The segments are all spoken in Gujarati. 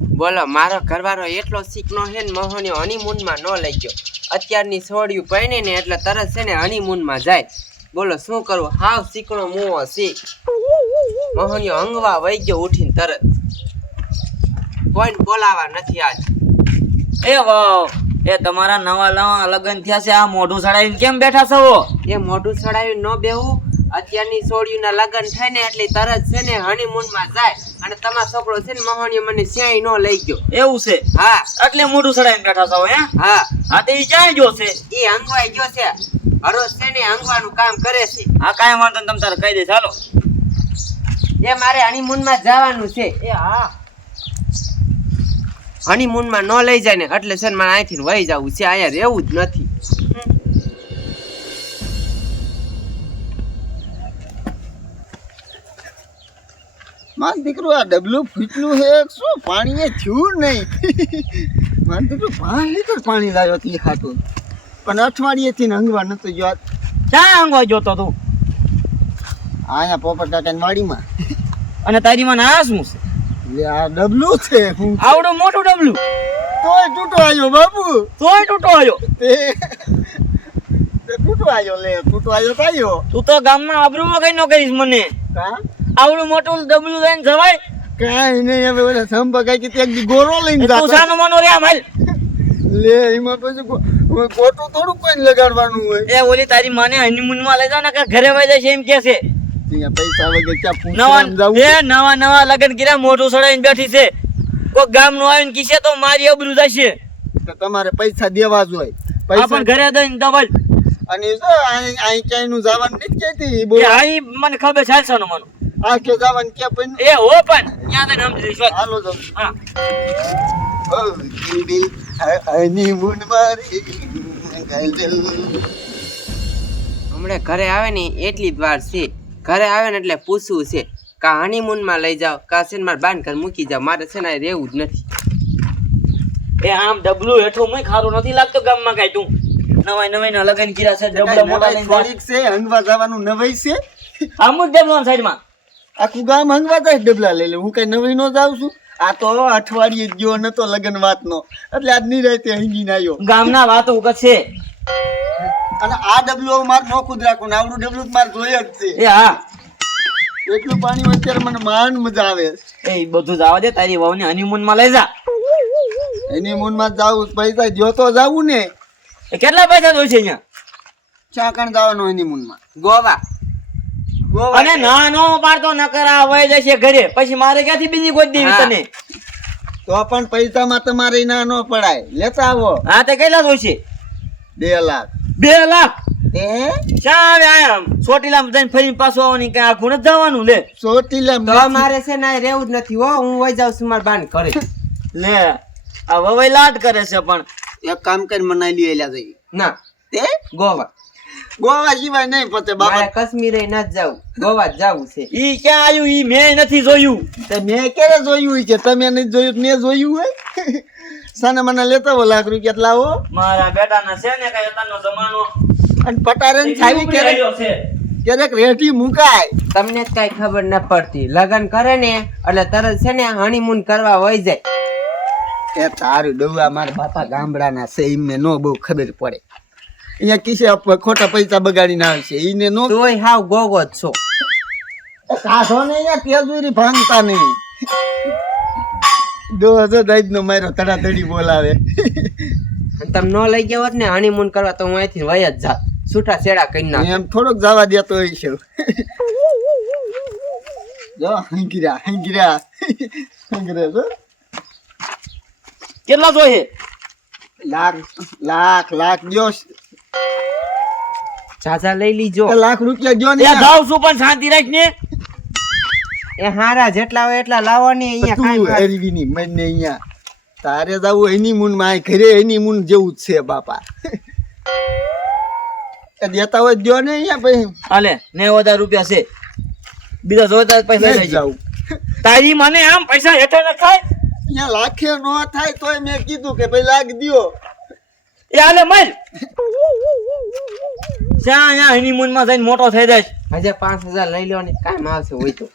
બોલો મારો ઘરવાળો એટલો શીખનો છે ને મોહની હનીમૂનમાં ન લઈ ગયો. અત્યારની છોડ્યું પહેને ને એટલે તરત છે ને હનીમૂનમાં જાય. બોલો શું કરવું, હાવ શીખનો મોહ છે. મોહની અંગવા વહી ગયો ઉઠીને તરત, કોઈ બોલાવા નથી આજ. એ વાવ, એ તમારા નવા લગ્ન થયા છે, આ મોઢું સડાવીને કેમ બેઠા છો? એ મોઢું ચડાવીને ન બેહું. અત્યારની છોડ્યુંના લગ્ન થાય ને એટલે તરત છે ને હનીમૂનમાં જાય. અને તમારો છોકરો છે ને મોહની મને સ્યાય નો લઈ ગયો. એવું છે? હા, એટલે મોઢું સડાવીને બેઠા છો હે? હા હા, તો ઈ ક્યાં ગયો છે? એ અંગવાઈ ગયો છે. હરોજ છે ને અંગવાનું કામ કરે છે. હા, કાંઈ વાંધો નહીં, તમ તારે કહી દે. ચાલો, એ મારે હનીમૂનમાં જવાનું છે. એ હા, હનીમૂનમાં ન લઈ જાય ને એટલે છે ને મારે અહીંથી વહી જવું છે, અહીંયા રહેવું જ નથી. મારો દીકરો આ ડબલું ફૂટલું છે, શું પાણી એ થયું નહીં. મારો દીકરો 5 લીટર પાણી લાવ્યો હતી ખાતું, પણ અઠવાડિયેથી અંગવા નતો ગયો. ક્યાં આંગવા જોતો તું? અહીંયા પોપટ કાકાની વાડીમાં. અને તારી માં આ શું છે? લે આ ડબલું છે. હું આવડું મોટું ડબલું તોય તૂટો આવ્યો બાપુ, તોય તૂટો આવ્યો. તે તૂટો આવ્યો. લે તૂટો આવ્યો કાયો. તું તો ગામમાં આબરૂમાં કઈ ન કરીશ મને. કા આવડું મોટું ડબલું લઈને જવાય? કાંઈ નહીં, હવે ઓલા સંપકાઈ કે એક દી ગોરો લઈને તું જાતો. સાનો માનો રે માલ. લે એમાં પછી ખોટું થોડું કોઈ લગાડવાનું હોય. એ ઓલી તારી માને હનીમૂન માં લઈ જા ને કે ઘરે વઈ જાય છે એમ કે છે. ત્યાં પૈસા વગર ક્યાં પૂછવા જાવું? નવા લગન કર્યા, મોઢું સડાઈને બેઠી છે. કોઈ ગામ નું આવીને કીશે તો મારી અબરૂ જશે. તો તમારે પૈસા દેવા જોઈએ. આપણ ઘરે દઈને ડબલ. અને જો અહીં ક્યાંય નું જવાનું નથી કહેતી. એ હા, ઈ મને ખબર છે. સાનો માનો આ કે જવાનું ક્યાં પણ એ હો પણ ત્યાં તને સમજી લઈશ. હાલો જાવ. હા, ઓ દિલ હનીમૂન મારી ગઝલ. હમણાં ઘરે આવે ને એટલી જ વાર છે. ઘરે આવે ને એટલે પૂછવું છે કા હનીમૂનમાં લઈ જાઓ કા છે ને મારે બાંધ કર મૂકી જાઓ. મારે છે ને રહેવું જ નથી. એ આમ ડબલું હેઠું મુય ખારું નથી લાગતો ગામમાં કાઈ તું. નવાઈ ના લગન કર્યા છે, ડબલા મોટા લઈને જાય. થોડીક છે હંગવા જવાનું નવાઈ છે. આમ જ ડબલા સાઈડમાં. આખું ગામ હંગવા જાય ડબલા લઈ લે. હું કઈ નવાઈ નો જાઉં છું. આ તો અઠવાડિયે જ ગયો નતો લગન વાત નો, એટલે આજ નિરાતે હંગીને આવ્યો. ગામના વાતો છે. અને આ ડબલું મારે નોખું જ રાખવું. આવડું ડબલું મારે જોઈએ જ છે. એ હા, એટલું પાણી અત્યારે મને માંડ મજા આવે. એ બધું જવા દે. તારી વહુને હનીમૂન માં લઈ જા. એની મૂન માં જાવું, પૈસા જોતો જાવું ને. એ કેટલા પૈસા જોઈ છે અહીંયા? ચાકણ જવાનું એની મૂન માં. ગોવા અને ના નો પાડતો ન કરા વઈ જશે ઘરે, પછી મારે ક્યાંથી બીજી કોઈ દેવી હા. તને? તો પણ પૈસામાં તમારે ના ન પડાય. લેતા આવો. હા, તે કેટલા જોઈ છે? 2 લાખ. 2 લાખ? એ શા આવે આમ ચોટીલામાં જઈને ફરીને પાછું આવવાની કઈ આખું નથી જવાનું? લે ચોટીલા તો મારે છે ને અહીં રહેવું જ નથી હો. હું વહી જાઉં છું મારે બાંધ કરે. લે આ વવાઈ લાડ કરે છે. પણ એક કામ કરી મનાઈ લઈ એલા જઈ. ના, તે ગોવા. ગોવા સિવાય નહીં પતે બાબા. મારે કાશ્મીરે નથી જવું, ગોવા જ જવું છે. ઈ ક્યાં આવ્યું? ઈ મેં નથી જોયું. તે મેં ક્યારે જોયું હોય છે? તમે નહીં જોયું તો મેં જોયું હોય. સાને મને લેતા હો લાખ રૂપિયા લાવો. મારા બેટાના છે ને કઈ અત્યારનો જમાનો અને પટારે છાવી ક્યારેક રહ્યો છે. ક્યારેક રેઠી મુકાય. તમને જ કઈ ખબર ન પડતી. લગ્ન કરે ને એટલે તરત છે ને હનીમૂન કરવા વહી જાય. એ તારું ડોવા મારા બાપા ગામડાના છે, એમને નો બહુ ખબર પડે. અહીંયા કિસે ખોટા પૈસા બગાડીને આવે છે એને નો. તોય હાવ ગોગો જ છો. કાઢો ને અહીંયા તેજુરી ભાંગતા નહીં. 2000 નો મારો ધડાધડી બોલાવે. અને તમે ન લઈ ગયા હોત ને હનીમૂન કરવા તો હું અહીંથી વહી જ જાત. છૂટા છેડા કરી નાખ. એમ થોડોક જવા દેતો હોય છે. જો હંગીરા જો. કેટલા જોઈએ? લાખ જો. ઝાઝા લઈ લીજો. લાખ રૂપિયા જો ને. એ જાવ છું પણ શાંતિ રાખ ને. એ હારા જેટલા હોય એટલા લાવવાની. અહીંયા તું કાંઈ હરવીની મને અહીંયા તારે જવું એની મૂન માં. ઘરે એની મૂન જેવું જ છે બાપા. એ દેતા હોય જો ને અહીંયા પછી. હાલે 90,000 રૂપિયા છે. બીજા જોતા પૈસા લઈ જાવ. તારી મને આમ પૈસા હેઠે ન ખાય. અહીંયા લાખે નો થાય તોય મેં કીધું કે ભાઈ લાખ દ્યો. એ હાલે મલ. શા અહીંયા હનીમૂન માં જઈને મોટો થઈ જાય? હજે 5,000 લઈ લો ને કામ આવશે હોય તો.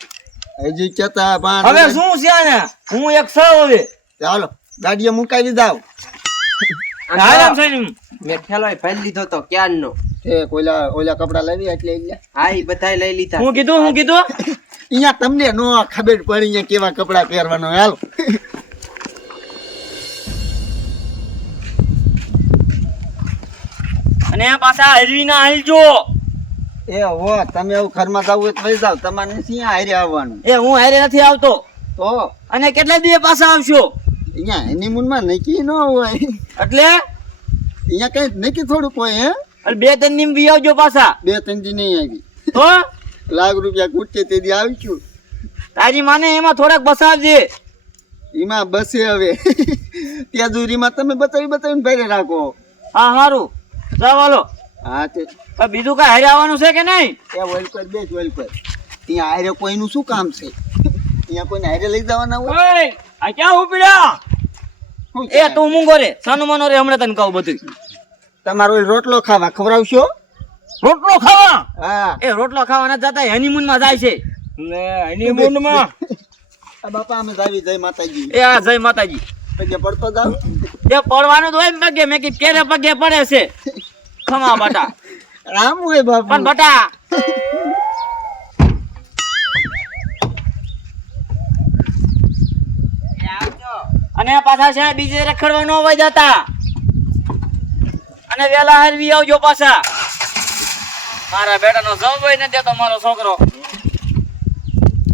હજી કેતા 5,000. હવે શું છે આને? હું એક સૌ હવે ચાલો ગાડીએ મુકાવી દાવ. હાલ આમ સાઈન મેં ઠેલોય ભરી લીધો તો ક્યારનો. ઓલા કપડા લાવી એટલે હા ઈ બધાય લઈ લીધા. હું કીધું અહીંયા તમને નો ખબર પડી અહીંયા કેવા કપડા પહેરવાનો. હાલો અને પાછા હરવીના હાલજો. એ હો તમે એવું ઘરમાં જવું હોય તો વહી જાવ. તમારે નથી અહીંયા હારે આવવાનું. એ હું હારે નથી આવતો. તો અને કેટલા દિવસ પાછા આવશો? અહીંયા હનીમૂનમાં નક્કી ન હોય. એટલે અહીંયા કઈ નક્કી થોડુંક હોય. હે અને 2-3 દિન બી આવજો પાછા. 2-3 દી નહીં આવી. તો લાખ રૂપિયા કૂટે તેથી આવીશું. તારી માને એમાં થોડાક બસાવજે. એમાં બસે હવે ત્યાં દૂરીમાં તમે બતાવીને ભરે રાખો. હા સારું ચાલો. હા તે બીજું કઈ હારે આવવાનું છે કે નહીં? એ ઓઇલ પર બેસ ઓઇલ પર. ત્યાં હારે કોઈનું શું કામ છે? ત્યાં કોઈને હારે લઈ જવાના હોય? ઓય આ ક્યાં ઉપડ્યા? શું એ છે? તું મૂંગો રે સાનું માનો રે હમણાં તને કહું બધું. તમારો ઓય રોટલો ખાવા ખવડાવશો? રોટલો ખાવા? હા એ રોટલો ખાવા નથી જતા, હનીમૂન માં જાય છે. હનીમૂન માં આ બાપા અમે જાવી જય માતાજી. એ આ જય માતાજી. પગે પડતો જાવ. એ પડવાનું તો હોય ને પગે. મેં કીધું કેરે પગે પડે છે. ખમા બટા આમ હોય બાપુ. પણ બટા અને પાછા છે બીજે રખડવા ન હોય જતા. અને વેલા હરવી આવજો પાછા. મારા બેટાનો જવાબ હોય ને દેતો મારો છોકરો.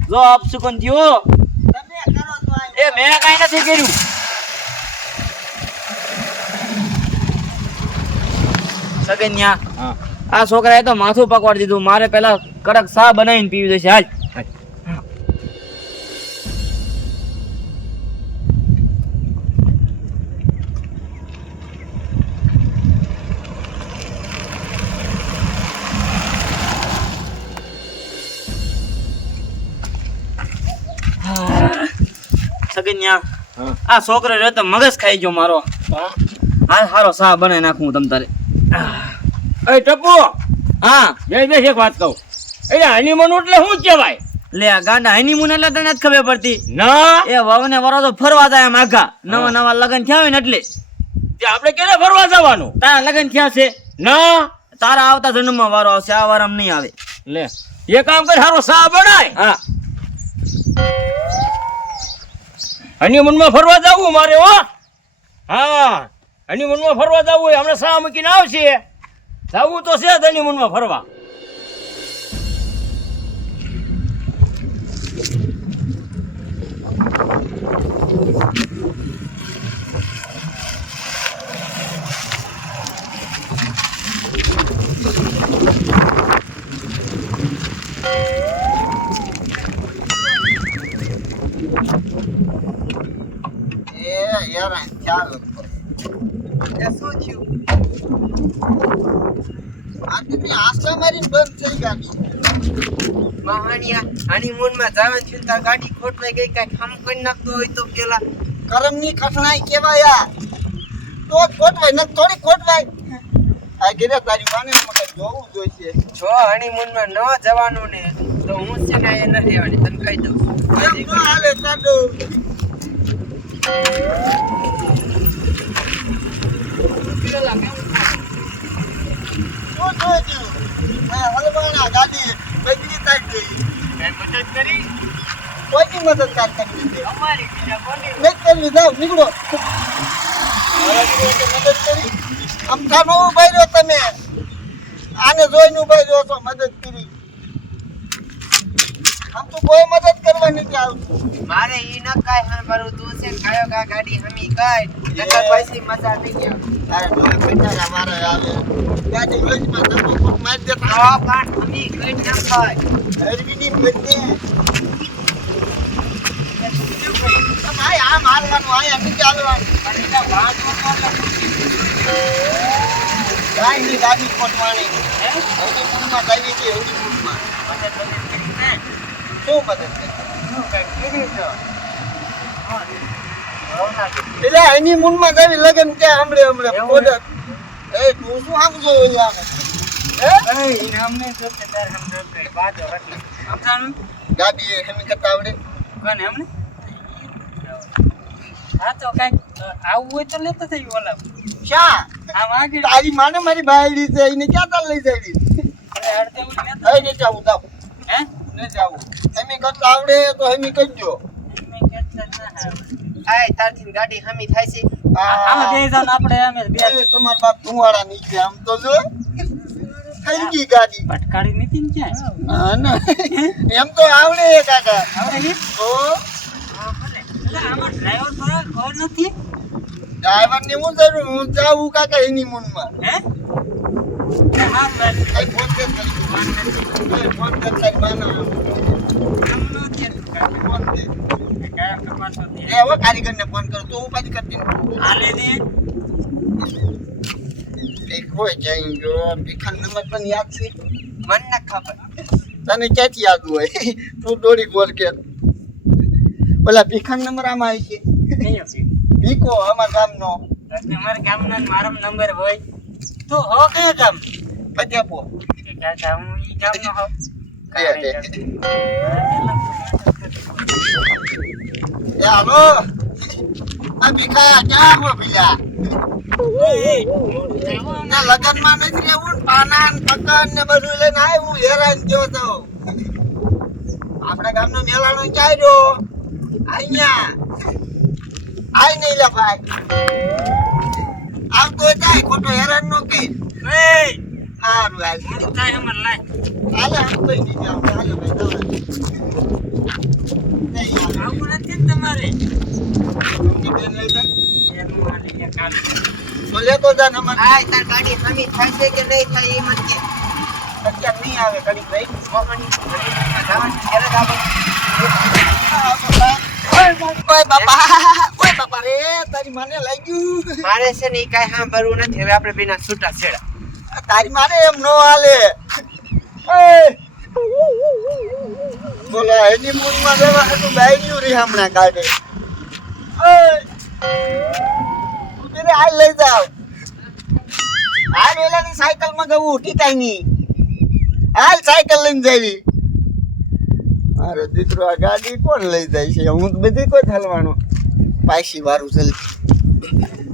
જો આપ સુકન થયો. તમે કરો તો આ. એ મેં કઈ નથી કર્યું. સગન્યા આ છોકરાએ તો માથું પકવાડી દીધું. મારે પેલા કડક ચા બનાવીને પીવી દેશે. હાલ સગન્યા આ છોકરો રહ્યો તો મગજ ખાઈ ગયો મારો. હાલ હારો ચા બનાવી નાખું તમ તારે. એ ટપુ હા બે એક વાત કહું. એટલે હનીમૂન એટલે શું કહેવાય? લે આ ગાંડા હનીમૂન એટલે તને જ ખબર પડતી. ના એ વહુને વરો તો ફરવા જાય આમ આઘા. નવા લગ્ન થયા હોય ને એટલે. તે આપણે ક્યારે ફરવા જવાનું? તારા લગ્ન થયા છે. ના તારા આવતા જન્મમાં વારો આવશે. આ વારામાં નહીં આવે. લે એ કામ કર, સારો સા બનાય. હા હનીમૂન માં ફરવા જવું મારે. હો હા હનીમૂન માં ફરવા જવું હોય. હમણાં સા મૂકીને આવશે. જવું તો છે જ હનીમૂન માં ફરવા. એ યાર ચાલો. એ શું થયું? આટલી આશા મારી બંધ થઈ ગાડી. મહાણિયા હનીમૂનમાં જવાનું થયું તાર ગાડી ખોટવાઈ ગઈ. કાંઈ કામ કરી નાખતો હોય તો પેલા. કરમની કઠણાઈ કેવાય આ. તો જ ખોટવાય ન થોડી ખોટવાય. આ ગીરે તારી માને મગજ જોવું જોઈશે. જો હનીમૂનમાં ન જવાનું ને તો હું છે ને અહીંયા નથી રહેવાની, તને કહી દઉં. એમ ન હાલે સાડો. શું જોઈતું? આ હલવાણા ગાડી બગડી તાઈ ગઈ. કોઈની મદદ કરવી છે? નહીં કરવી, જાઓ નીકળો. મારા દીકરાને મદદ કરી. અમથાનો ઉભા રહ્યો તમે. આને જોઈને ઉભા રહ્યો છો મદદ કરી. આમ તો કોઈ મદદ કરવા નથી આવતું. મારે ઈ ન કાંઈ સાંભળવું. તું છે ને કાયો કા ગાડી હમી કાંઈ નકર પછી મજા નહીં આવે. તારા ડોળે પૈસા મારા આવે. ગાડી વેચમાં ધક્કો કોક મારી તો દેતા. કાંઈ હમી કઈ ન ખાય. હરવીની બધે. તમારે આમ હાલવાનું, આયા નથી હાલવાનું. અને એના ભાગ નો કાંઈ નહીં, ગાડી ખોટવાણી. હરવીમાં જાવી છે, હરવીમાં. શું મદદ કરી? એટલે એની મૂનમાં જાવી લગન કે હમણે ઓર્ડર. એ તું શું સમજો યાર? ગાડી હેમી કરતા આવડે? હા તો કાંઈક આવું હોય તો લેતો થઈ ઓલા શા આમ આગળ તારી માને મારી બાયડી છે એને ક્યાં તાર લઈ જવી અડધે ઉડી લેતો હે ને જાવું જાવ હે ને જાવું એમી કરતા આવડે તો એમી કરજો મેં કહેતા ના આવે આય તારથી ગાડી હમી થાય છે આમાં બે જણ આપણે અમે બે એ તમાર બાપ ધુવાડા નીચે આમ તો જો થઈ ગઈ ગાડી પટકાડી નીતિ ને ક્યાંય ના ના એમ તો આવડે કાકા આવડે ને તો એટલે આમાં ડ્રાઈવર પર ખબર નથી ડ્રાઈવર ની હું જરૂર હું જાવું કાકા એની મુનમાં હે હા બસ કઈ ફોન કર ફોન કર તારી માના આમ નો છે ફોન દે કાયમ કપાસો દે એ હવે કારીગરને ફોન કર તો ઉપાધી કરતી આલે ને એક હોય જઈ ગયો ભીખાન નંબર પણ યાદ છે મન ન ખબર તને ક્યાંથી યાદ હોય તું દોડી બોલ કે ઓલા ભીખાન નંબર આમાં આવી છે નહીં હશે ભીખો અમારા ગામનો તમારા ગામના મારો નંબર હોય તો હો કયા ગામ ફતેપો કે ક્યાં ગામ ઈ ગામનો હો એ હાલો આ ભીખા ક્યાં હો ભીલા ના લગનમાં નથી રહેવું ને પાના ને પકડ ને બધું લઈને આવ્યો હું હેરાન થયો તો આપણા ગામનો મેળાનો ચાર્યો અહીંયા આય નહીં લે ભાઈ આવતો જાય ખોટો હેરાન નો કે સારું હાલ થાય અમાર લાય હાલે આમ તો નહીં જાવ હાલે ભાઈ દવા નહીં હાલે આવું નથી ને તમારે બેન લઈ જાય એનું માલી કે કાલ તો લેતો જા નંબર આય તાર ગાડી હમી થાય છે કે નહીં થાય એ મત કે અત્યારે નહીં આવે ઘડીક રહી મોહની હમીમાં જવાનું ત્યારે જ આપણે ઓય બાપા રે તારી માને લાગ્યું મારે છે ને ઈ કાંઈ સાંભળવું નથી હવે આપણે બેના છૂટા છેડા તારી માને એમ નો હાલે બોલો એની મૂડમાં રહેવા હતું બાયડ્યું રી હમણાં કાઢે ઉતરે હાલ લઈ જાવ હાલ ઓલાની સાયકલમાં ગવું ટીકાય નહીં હાલ સાયકલ લઈને જાવી મારો દીકરો આ ગાડી કોણ લઈ જાય છે હું તો બધી કોઈ હલવાનો પાછી વારું જલ્દી